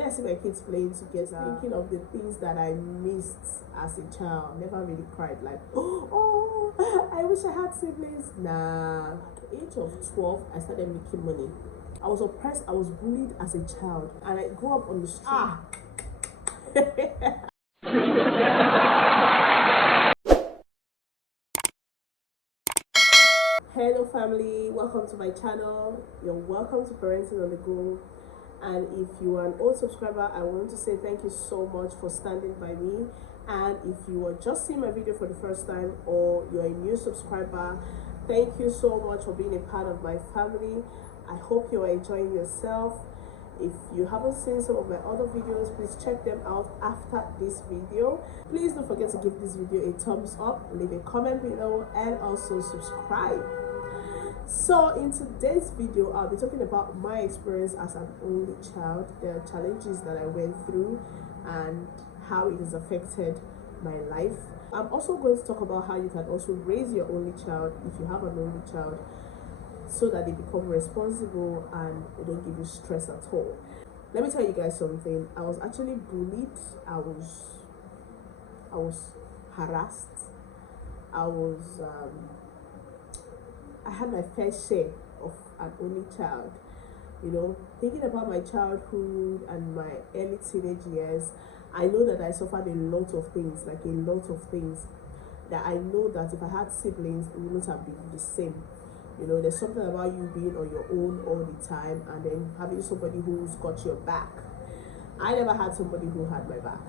When I see my kids playing together, thinking of the things that I missed as a child. Never really cried like, oh, I wish I had siblings. Nah. At the age of 12, I started making money. I was oppressed, I was bullied as a child, and I grew up on the street. Hello family, welcome to my channel. You're welcome to Parenting on the Go. And if you are an old subscriber, I want to say thank you so much for standing by me. And if you are just seeing my video for the first time or you're a new subscriber, thank you so much for being a part of my family. I hope you are enjoying yourself. If you haven't seen some of my other videos, please check them out after this video. Please don't forget to give this video a thumbs up, leave a comment below, and also subscribe. So in today's video, I'll be talking about my experience as an only child, the challenges that I went through and how it has affected my life. I'm also going to talk about how you can also raise your only child if you have an only child, so that they become responsible and they don't give you stress at all. Let me tell you guys something. I was actually bullied. I was harassed. I had my fair share of an only child. You know, thinking about my childhood and my early teenage years, I know that I suffered a lot of things, that I know that if I had siblings, it wouldn't have been the same. You know, there's something about you being on your own all the time and then having somebody who's got your back. I never had somebody who had my back.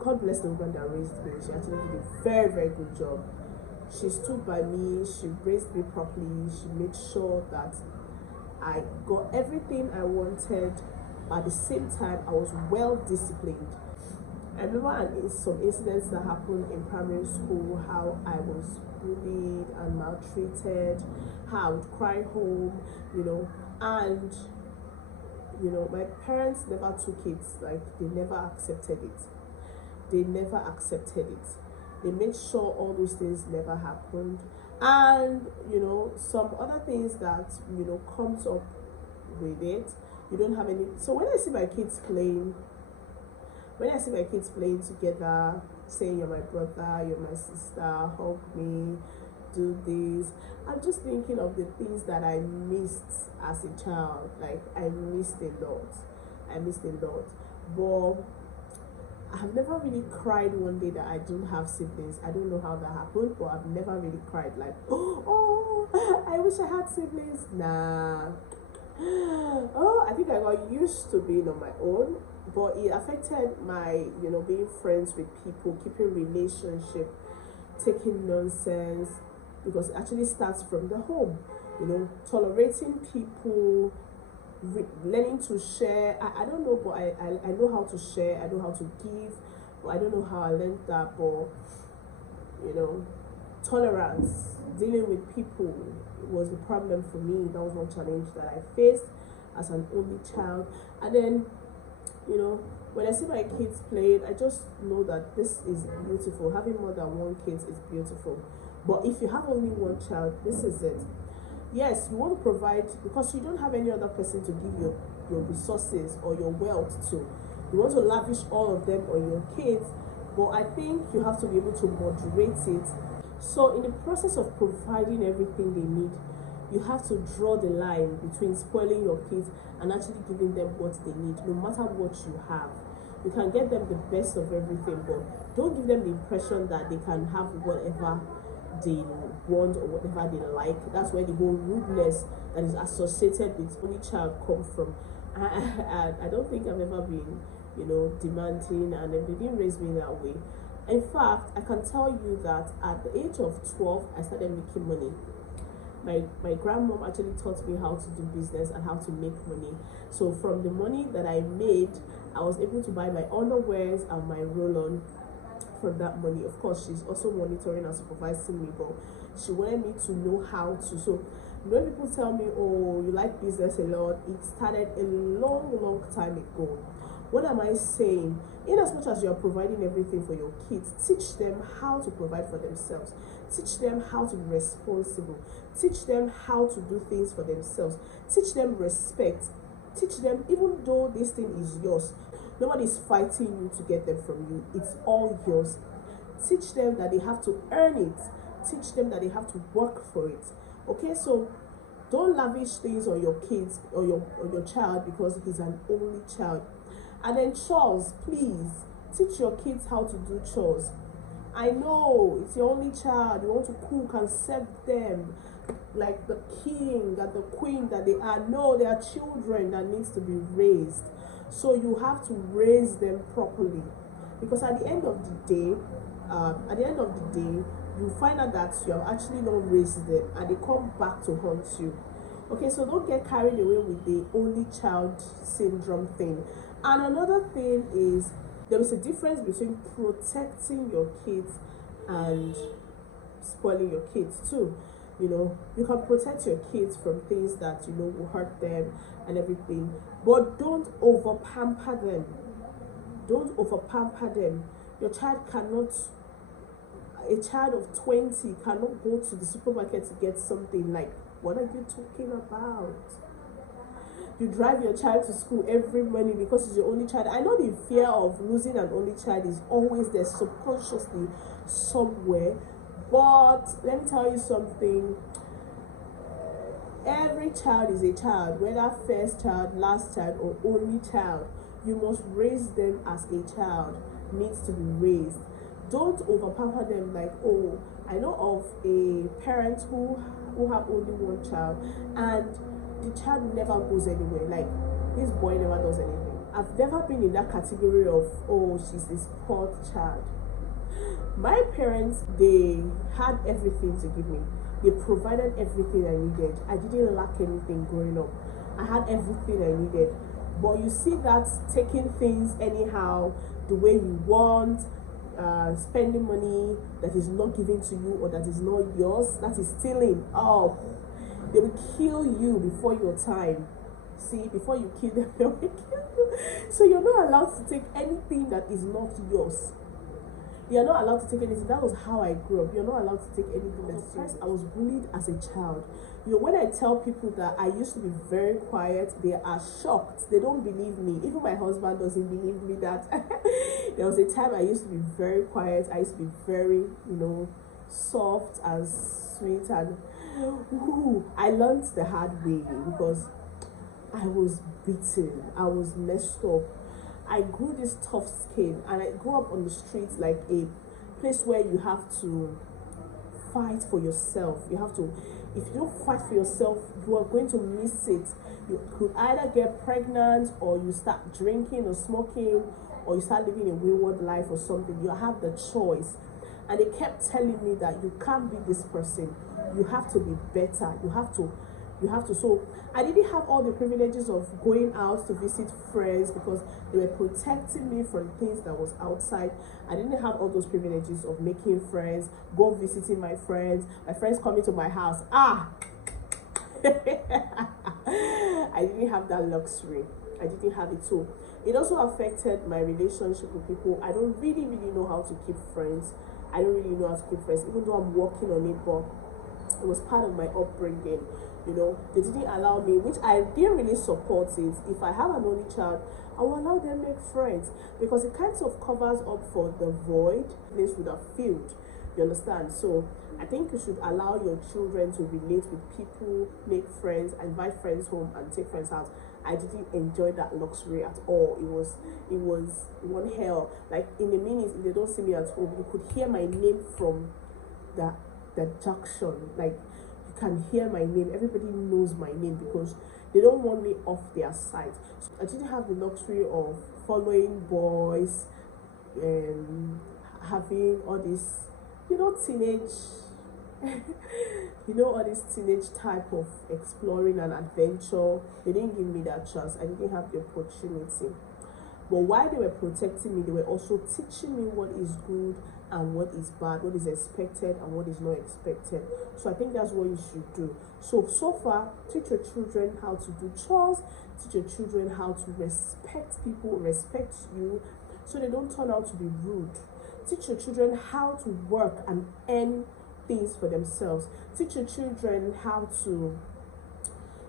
God bless the woman that raised me. She actually did a very, very good job. She stood by me, she raised me properly, she made sure that I got everything I wanted, but at the same time I was well disciplined. I remember some incidents that happened in primary school, how I was bullied and maltreated, how I would cry home, and my parents never took it, like they never accepted it. They made sure all those things never happened. And some other things that comes up with it, you don't have any. So when I see my kids playing together, saying you're my brother, you're my sister, hug me, do this, I'm just thinking of the things that I missed as a child. Like I missed a lot, but I've never really cried one day that I don't have siblings. I don't know how that happened, but I've never really cried like, oh, I wish I had siblings. Nah. Oh, I think I got used to being on my own, but it affected my, being friends with people, keeping relationship, taking nonsense, because it actually starts from the home, tolerating people, learning to share. I don't know, but I know how to share, I know how to give, but I don't know how I learned that. But tolerance, dealing with people was the problem for me. That was one challenge that I faced as an only child. And then when I see my kids playing, I just know that this is beautiful. Having more than one kid is beautiful, but if you have only one child, this is it. Yes, you want to provide because you don't have any other person to give your resources or your wealth to. You want to lavish all of them on your kids, but I think you have to be able to moderate it. So in the process of providing everything they need, you have to draw the line between spoiling your kids and actually giving them what they need, no matter what you have. You can get them the best of everything, but don't give them the impression that they can have whatever they want or whatever they like. That's where the whole rudeness that is associated with only child come from. I don't think I've ever been demanding, and they didn't raise me that way. In fact, I can tell you that at the age of 12 I started making money. My grandmom actually taught me how to do business and how to make money. So from the money that I made, I was able to buy my underwears and my roll-on from that money. Of course, she's also monitoring and supervising me, but she wanted me to know how to. So when people tell me, oh, you like business a lot, it started a long time ago. What am I saying? In as much as you are providing everything for your kids, teach them how to provide for themselves. Teach them how to be responsible. Teach them how to do things for themselves. Teach them respect. Teach them, even though this thing is yours, nobody's fighting you to get them from you. It's all yours. Teach them that they have to earn it. Teach them that they have to work for it. Okay, so don't lavish things on your kids or your child because he's an only child. And then chores, please teach your kids how to do chores. I know it's your only child, you want to cook and serve them like the king and the queen that they are. No, they are children that needs to be raised. So you have to raise them properly, because at the end of the day, you find out that you have actually not raised them and they come back to haunt you. Okay, so don't get carried away with the only child syndrome thing. And another thing is, there is a difference between protecting your kids and spoiling your kids too. You can protect your kids from things that will hurt them and everything, but don't over pamper them. Don't over pamper them. Your child cannot, a child of 20 cannot go to the supermarket to get something. Like, what are you talking about? You drive your child to school every morning because it's your only child. I know the fear of losing an only child is always there subconsciously somewhere, but let me tell you something. Every child is a child, whether first child, last child, or only child. You must raise them as a child needs to be raised. Don't over pamper them. Like, oh, I know of a parent who have only one child, and the child never goes anywhere. Like, this boy never does anything. I've never been in that category of, oh, she's this poor child. My parents, they had everything to give me. They provided everything I needed. I didn't lack anything growing up. I had everything I needed. But you see that taking things anyhow, the way you want, spending money that is not given to you or that is not yours, that is stealing. Oh, they will kill you before your time. See, before you kill them, they will kill you. So you're not allowed to take anything that is not yours. You're not allowed to take anything. That was how I grew up. You're not allowed to take anything that's yours. I was bullied as a child. When I tell people that I used to be very quiet, they are shocked. They don't believe me. Even my husband doesn't believe me that there was a time I used to be very quiet. I used to be very, soft and sweet, and I learned the hard way because I was beaten. I was messed up. I grew this tough skin, and I grew up on the streets, like a place where you have to fight for yourself. You have to, if you don't fight for yourself, you are going to miss it. You could either get pregnant, or you start drinking or smoking, or you start living a wayward life or something. You have the choice. And they kept telling me that you can't be this person. You have to be better. You have to. So I didn't have all the privileges of going out to visit friends because they were protecting me from things that was outside. I didn't have all those privileges of making friends, go visiting my friends coming to my house. I didn't have that luxury. I didn't have it. So it also affected my relationship with people. I don't really know how to keep friends. Even though I'm working on it, but it was part of my upbringing. They didn't allow me, which I didn't really support it. If I have an only child, I will allow them make friends, because it kind of covers up for the void place would have filled. You understand? So I think you should allow your children to relate with people, make friends, invite friends home, and take friends out. I didn't enjoy that luxury at all. It was one hell. Like, in a minute, if they don't see me at home, you could hear my name from the junction. Like, you can hear my name. Everybody knows my name because they don't want me off their side. So I didn't have the luxury of following boys and having all this, teenage, all this teenage type of exploring and adventure. They didn't give me that chance. I didn't have the opportunity. But while they were protecting me, they were also teaching me what is good and what is bad, what is expected and what is not expected. So I think that's what you should do. So far, teach your children how to do chores, teach your children how to respect people, respect you, so they don't turn out to be rude. Teach your children how to work and earn things for themselves. Teach your children how to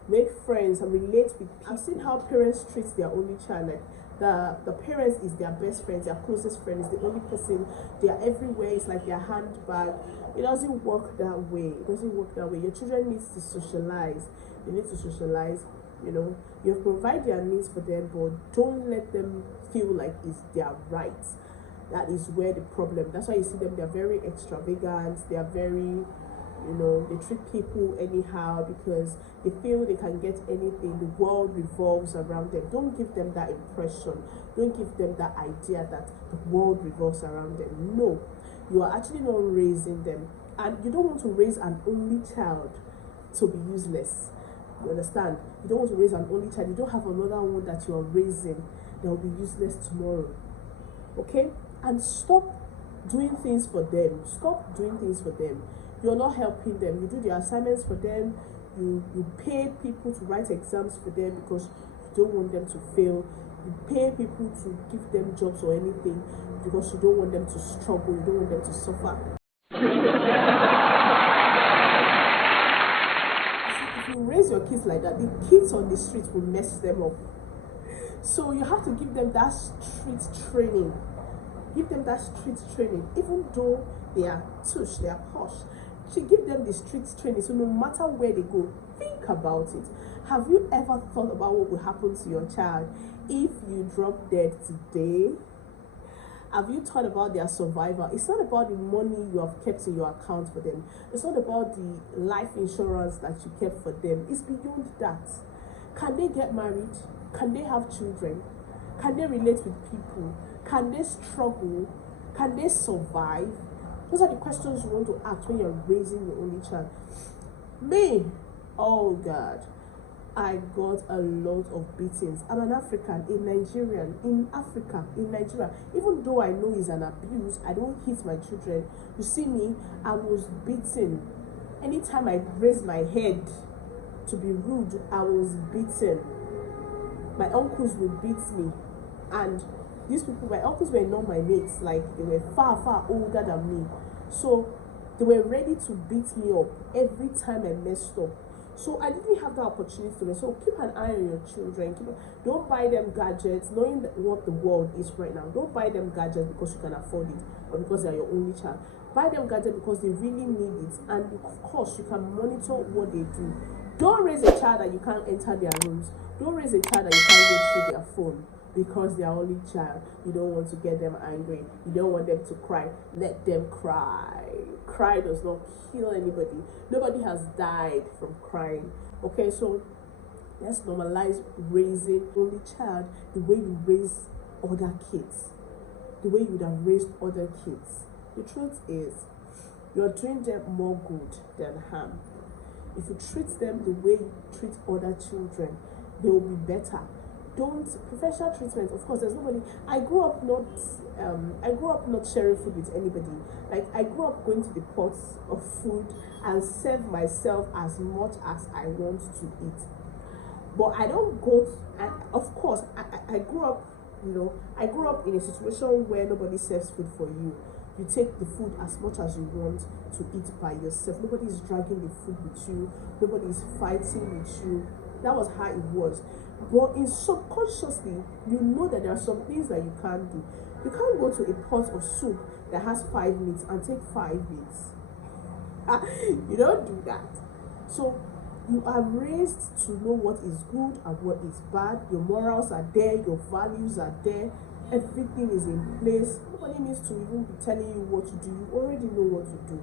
make friends, and relate with people. I've seen how parents treat their only child. Like the parents is their best friend, their closest friend, is the only person. They are everywhere. It's like their handbag. It doesn't work that way. It doesn't work that way. Your children needs to socialize. They need to socialize. You know, you provide their needs for them, but don't let them feel like it's their right. That is where the problem. That's why you see them. They are very extravagant. They are very, you know, they treat people anyhow because they feel they can get anything. The world revolves around them. Don't give them that impression. Don't give them that idea that the world revolves around them. No, you are actually not raising them, and you don't want to raise an only child to be useless. You understand? You don't want to raise an only child. You don't have another one that you are raising that will be useless tomorrow. Okay? And stop doing things for them. Stop doing things for them. You're not helping them. You do the assignments for them. You pay people to write exams for them because you don't want them to fail. You pay people to give them jobs or anything because you don't want them to struggle. You don't want them to suffer. If you raise your kids like that, the kids on the street will mess them up. So you have to give them that street training. Give them that street training, even though they are tush, they are posh. Give them the street training, so no matter where they go, think about it. Have you ever thought about what will happen to your child if you drop dead today? Have you thought about their survival? It's not about the money you have kept in your account for them. It's not about the life insurance that you kept for them. It's beyond that. Can they get married? Can they have children? Can they relate with people? Can they struggle? Can they survive? Those are the questions you want to ask when you're raising your only child. Me, oh God, I got a lot of beatings. I'm an African, a Nigerian, in Africa, in Nigeria. Even though I know it's an abuse, I don't hit my children. You see me, I was beaten. Anytime I raised my head to be rude, I was beaten. My uncles would beat me, and these people, my uncles were not my mates. Like, they were far, far older than me, so they were ready to beat me up every time I messed up. So I didn't have that opportunity to. So keep an eye on your children. Don't buy them gadgets, knowing what the world is right now. Don't buy them gadgets because you can afford it or because they are your only child. Buy them gadgets because they really need it, and of course you can monitor what they do. Don't raise a child that you can't enter their rooms. Don't raise a child that you can't go through their phone because they are only child. You don't want to get them angry. You don't want them to cry. Let them cry. Cry does not kill anybody. Nobody has died from crying. Okay, so let's normalize raising only child the way you raise other kids. The way you would have raised other kids. The truth is, you're doing them more good than harm. If you treat them the way you treat other children, they will be better. Don't preferential treatment. Of course, there's nobody. I grew up not sharing food with anybody. Like, I grew up going to the pots of food and serve myself as much as I want to eat. But I don't go. And of course, I grew up. I grew up in a situation where nobody serves food for you. You take the food as much as you want to eat by yourself. Nobody is dragging the food with you. Nobody is fighting with you. That was how it was. But in subconsciously, you know that there are some things that you can't do. You can't go to a pot of soup that has 5 meats and take 5 meats. You don't do that. So you are raised to know what is good and what is bad. Your morals are there. Your values are there. Everything is in place. Nobody needs to even be telling you what to do. You already know what to do.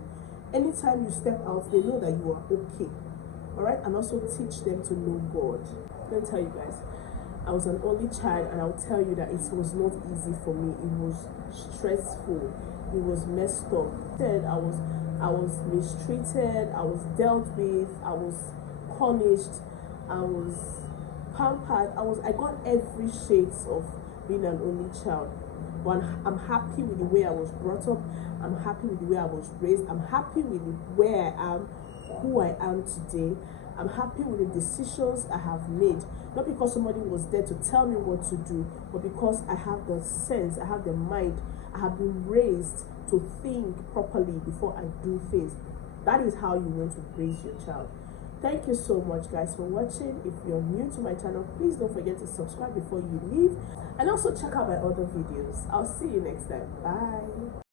Anytime you step out, they know that you are okay. Alright? And also teach them to know God. Let me tell you guys, I was an only child, and I'll tell you that it was not easy for me. It was stressful. It was messed up. I was mistreated. I was dealt with. I was punished. I was pampered. I got every shades of being an only child. But I'm happy with the way I was brought up. I'm happy with the way I was raised. I'm happy with where I am, who I am today. I'm happy with the decisions I have made. Not because somebody was there to tell me what to do, but because I have the sense, I have the mind, I have been raised to think properly before I do things. That is how you want to raise your child. Thank you so much, guys, for watching. If you're new to my channel, please don't forget to subscribe before you leave, and also check out my other videos. I'll see you next time. Bye.